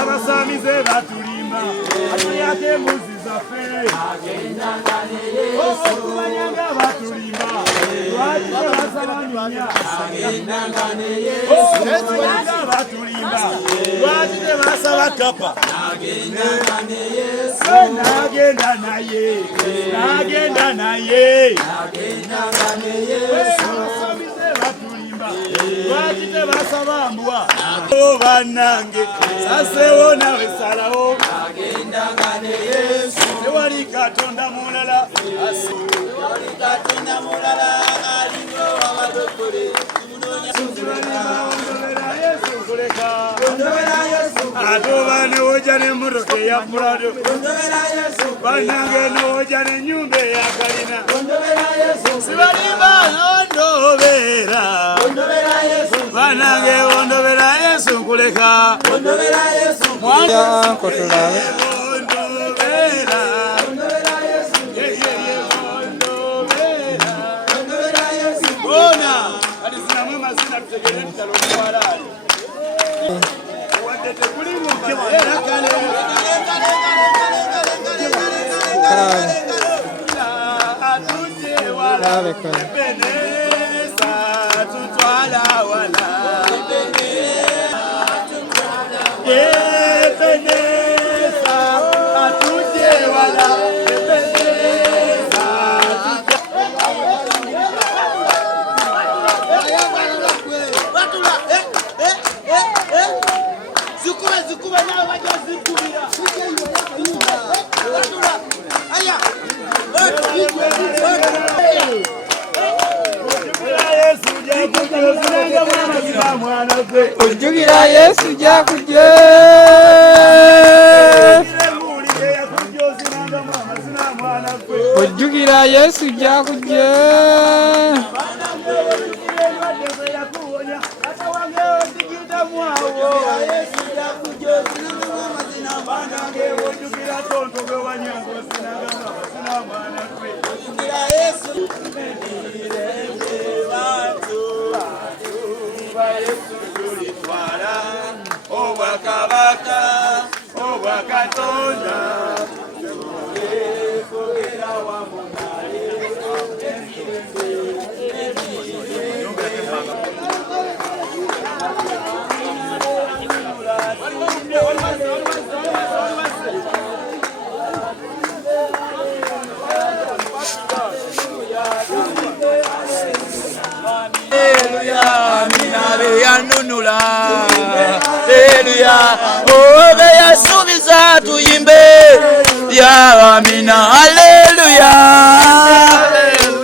Abasamize batulimba atuyake muziza fe okubanyanga batulimba lwaki tebasabanyunya okubanyanga batulimba lwaki tebasaba kapa nagenda naye abasamize batulimba lwaki tebasaba mbwa banange sasewo nawe salawo agendagane Yesu tewali katonda mulala alinyo abalokole atoba newoja nemotoka eya Prado banange newoja nenyumba eya kalina sibalimba ondobera banange ondobera Yesu nkuleka mwana kotulabe Ojjugira Yesu jakuje ojjugira Yesu jakuje Kabaka Obwakatonda yasubiza tuyimbe ya amina haleluya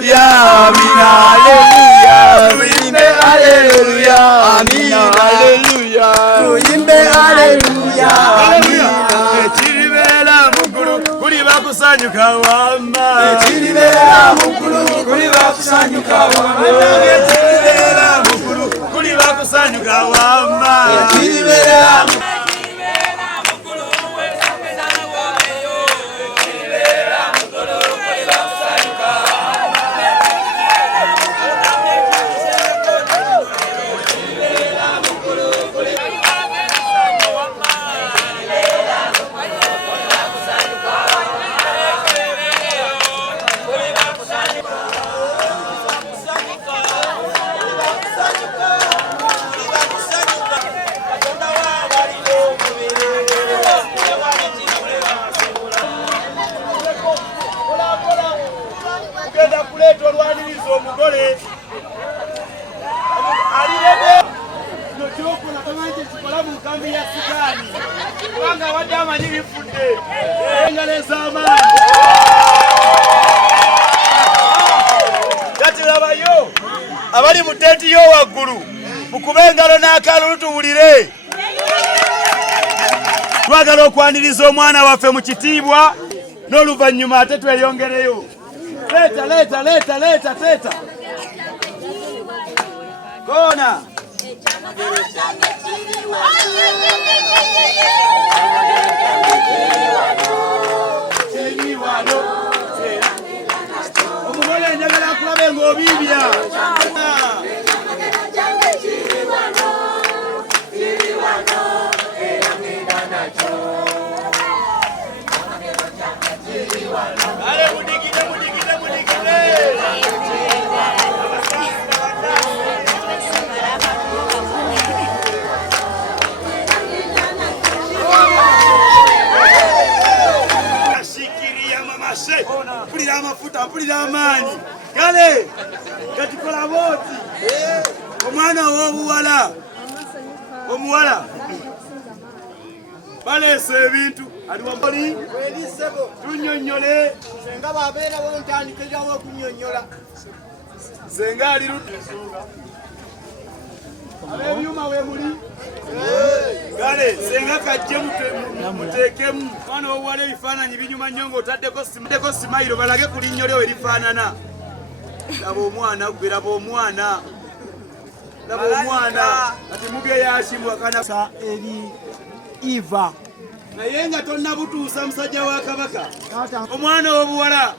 ya amina haleluya tuyimbe haleluya amina haleluya tuyimbe haleluya amina ekiribera mukulu kuli bakusanyuka wama ekiribera mukulu kuli bakusanyuka wama ekiribera mukulu kuli bakusanyuka wama ekiribera abali mu tenti yo waggulu mukube engalo n'akalulu tuwulire. Twagala okwaniriza omwana waffe mu kitiibwa n'oluvannyuma ate tweyongereyo. Leeta teeta koona omugole njagala akulabe ng'obiibya. Mpulira amafuta, mpulira amaanyi. Kale kati kola booti. Omwana omuwala baleese ebintu aliwaboli tunnyonnyole. Senga baabeerawo ntandikirawo okunnyonnyola. Senga ali ab'ebyuma we muli. Kale senga kajje muteekemu. Mwana w'obuwala ebifaananyi binyuma nnyo ng'otaddeko simayiro balage ku linnyo lyo erifaanana. Laba omwana gwe, laba omwana kati mugeyakimwakana eri Eva naye nga tonnabutuusa musajja wa Kabaka. Omwana w'obuwala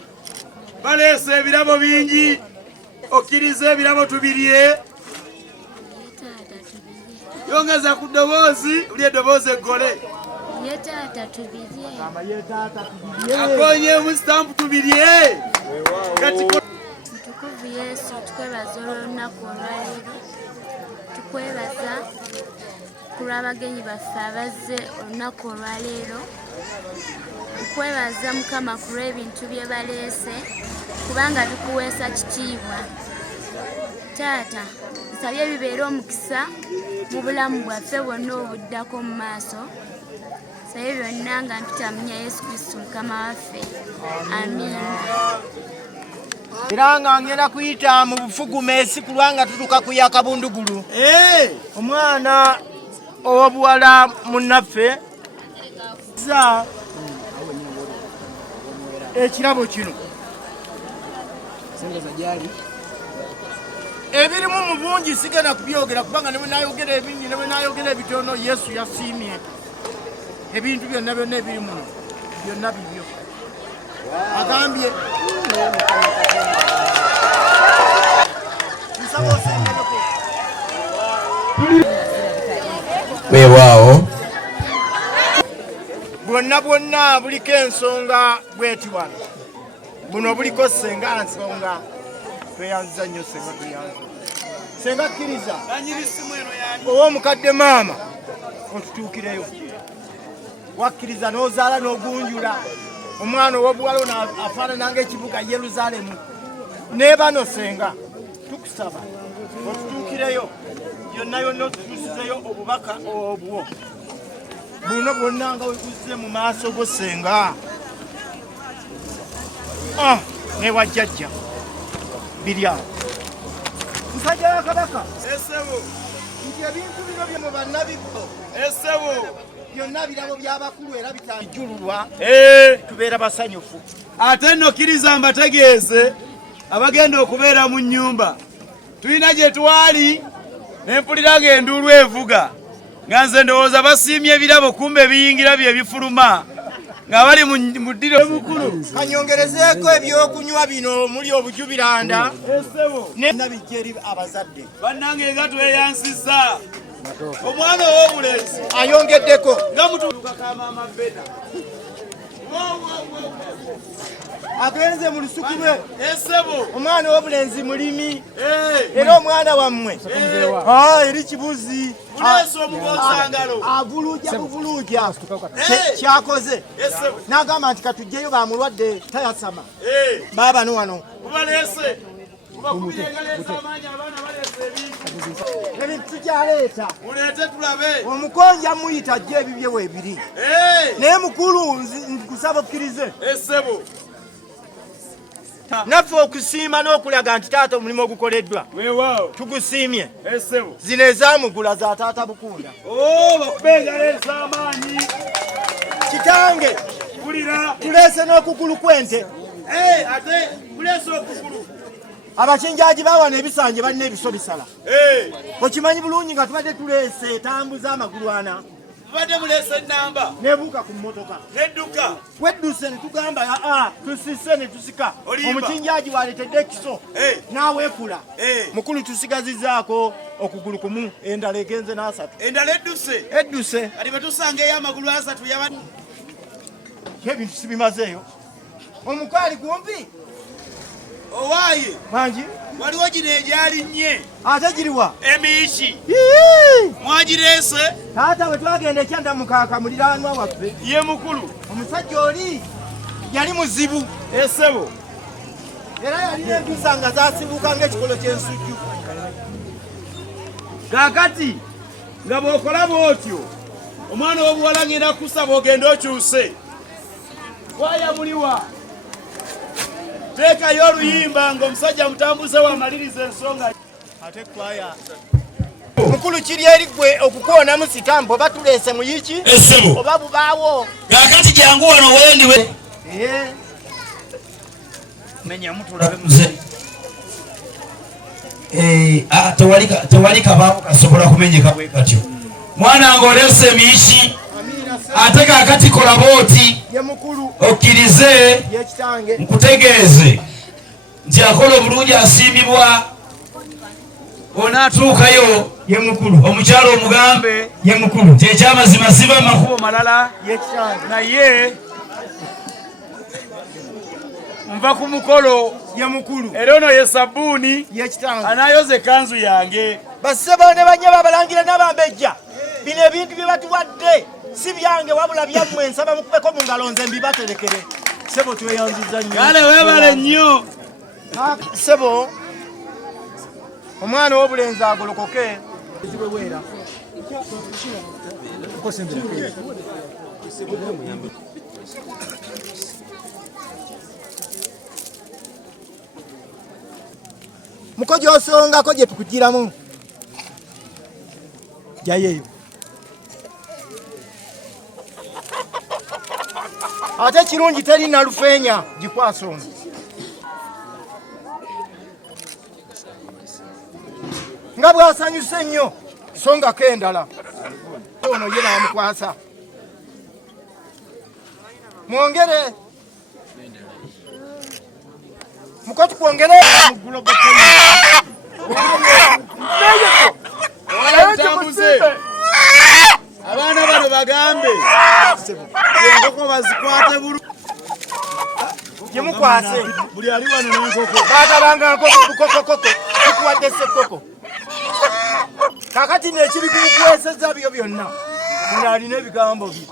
baleese ebirabo bingi, okkiriza ebirabo tubirye. Yongeza ku ddoboozi, uli eddoboozi eggole. Akonyeemu sitampu tubirye. Mutukuvu Yesu, tukwebaza olw'olunaku olwaleero. Tukwebaza ku lw'abagenyi baffe abazze olunaku olwaleero. Tukwebaza Mukama ku lw'ebintu bye baleese kubanga bikuweesa kitiibwa. Taata, nsabye bibeere omukisa mu bulamu bwaffe bwonna obuddako mu maaso. Nsabye byonna nga ntutamunya Yesu Kristo Mukama waffe. Amiina. era nga ngenda kuyita mu bufugumeesi kulwanga tutuuka ku yakabundugulu. Omwana ow'obuwala munnaffe za ekirabo kino ebirimu mu bungi sigenda kubyogera kubanga ne bwe naayogera ebingi ne bwe naayogera ebitono Yesu yasiimye. Ebintu byonna ebiri muno byonna bibyo agambye. Weewaawo bwonna buliko ensonga bweti wano. Buno buliko senga nsonga. Tweyanziza nnyo senga, tweyanziza. Senga kkiriza ow'omukadde maama otutuukireyo. Wakkiriza n'ozaala n'ogunjula. Omwana ow'obuwala ono afaanana ng'ekibuga Yerusaalemu. Ne bano senga tukusaba otutuukireyo yonna otutuusizeyo obubaka obwo. Buno bwonna nga wekuzze mu maaso go senga. Ne wajjajja biri awo. Musajja wa Kabaka nti ebintu bino bye mu bannabibbo byonna birabo by'abakulu era bitandijululwa tubeera basanyufu. ate nno kkiriza mbategeeze abagenda okubeera mu nnyumba. Tulina gye twali ne mpulira ng'enduulu evuga nga nze ndowooza basiimye ebirabo kumbe biyingira bye bifuluma nga bali mu ddiro mukulu. Kanyongerezeeko ebyokunywa bino muli obujubiranda nebijja eri abazadde. Bannange nga tweyansizza omwana ow'obulenzi ayongeddeko nga mutukakamaama Bena agenze mu lusuku lwe. esebo Omwana ow'obulenzi mulimi era omwana wammwe eri kibuzi buleesa omugonsangalo avuluja buvuluja kyakoze n'agamba nti katujjeyo bamulwadde tayasama baabano wano kubaleese kubakubirengaleesa amaanyi abaana baleesa ebintu ebintu kyaleeta muleete tulabe. omukonja muyita ajja ebibye weebiri naye mukulu nkusaba okkirize esebo naffe okusiima n'okulaga nti taata omulimu ogukoleddwa weewaawo tugusiimye. essebo Zino ezaamugula za taata Bukunda. bakubengala ez'amaanyi Kitange kulira tuleese n'okugulu kw'ente. ate kuleesa okugulu Abakinjaaji bawana ebisanje balina ebiso bisala. Okimanyi bulungi nga tubadde tuleese etambuza amagulu ana mubadde muleesa ennamba nebuuka ku mmotoka nedduka wedduse ne tugamba tusise ne tusika. Olimba. Omukinjaaji bw'aleetedde ekiso n'aweekula mukulu tusigazizaako okugulu kumu endala egenze n'asatu. endala edduse Edduse kati betusanga ey'amagulu asatu yaba ebintu sibimazeeyo. Omukaali gumpi owaaye mangi waliwo gino egyalinnye ate giriwa emiishi mwagireese taata bwe twagenda ekyanda mukaaka muliraanwa waffe ye mukulu omusajja oli yali muzibu essebo era yalina empisa nga zasibuka ng'ekikolo ky'ensujju. kaakati nga bw'okola bw'otyo omwana w'obuwala ngenda kusaba ogenda okyuse kwaya muliwa teekayo oluyimba ng'omusajja mutambuze wamaliriza ensonga Ate kwaya mukulu kiri eri gwe okukoonamu sitampu oba tuleese muyiki essebo oba bubaawo. kaakati jangu wano wendiwe menyamu tulabe nze tewali kabaawo kasobola kumenyeka bwe katyo. mwana ng'oleese emiishi ate kaakati kola booti ye mukulu okkirize ye kitange nkutegeeze nti akola obulungi asiimibwa onaatuukayo ye mukulu omukyalo omugambe ye mukulu nti ekyamazima siba makubo malala ye kitange naye nva ku mukolo ye mukulu era ono ye sabbuuni ye kitange. anaayoza ekanzu yange Bassebo ne banyaba abalangira n'abambejja bino ebintu bye batuwadde si byange wabula byammwe nsaba mukubeko mu ngalo nze mbibaterekere. Ssebo tweyanziza nnyo. kale weebale nnyo Ssebo omwana w'obulenzi agolokoke eziweweera muko gy'osongako gye tukugiramu jayeyo. Ate kirungi teri na lufeenya gikwasa ono. Nga bw'asanyuse nnyo songako endala ono ye n'amukwasa. Mwongere muko tukwongere mugulo tambuze abaana bano bagambe enkoko bazikwate bulu gimukwase buli ali wano n'enkoko batabanga nkoko bukokokoko tukuwadde ssekoko. Kakati n'ekiri kumukweseza byo byonna nga alina ebigambo bye